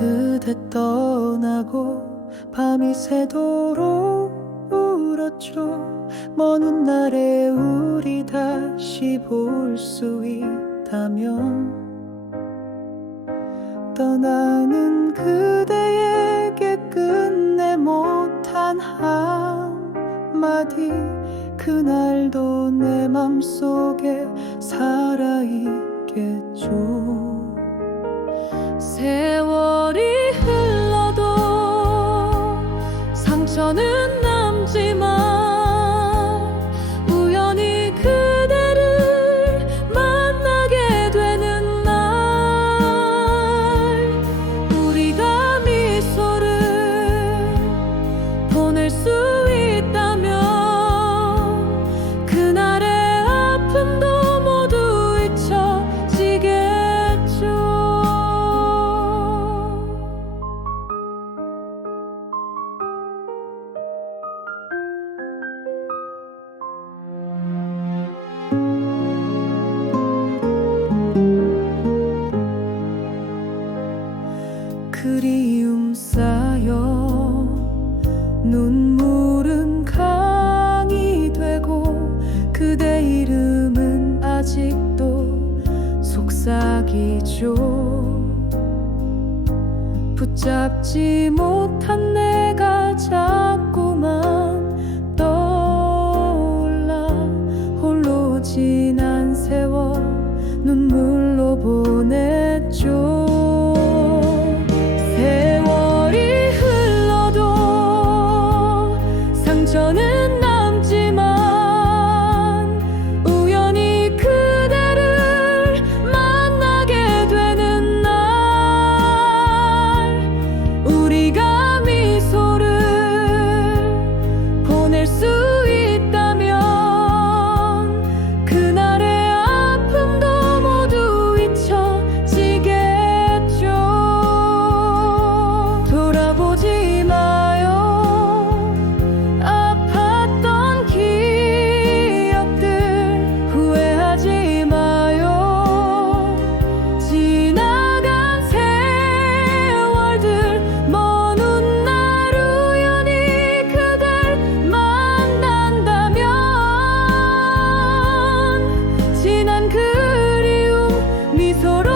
그대 떠나고 밤이 새도록 울었죠. 먼 훗날에 우리 다시 볼 수 있다면 떠나는 그대에게 끝내 못한 한마디 그날도 내 맘속에 살아있겠죠 눈물은 강이 되고 그대 이름은 아직도 속삭이죠. 붙잡지 못한 내가 자꾸만 떠올라 홀로 지난 세월 눈물로 보냈죠. He thought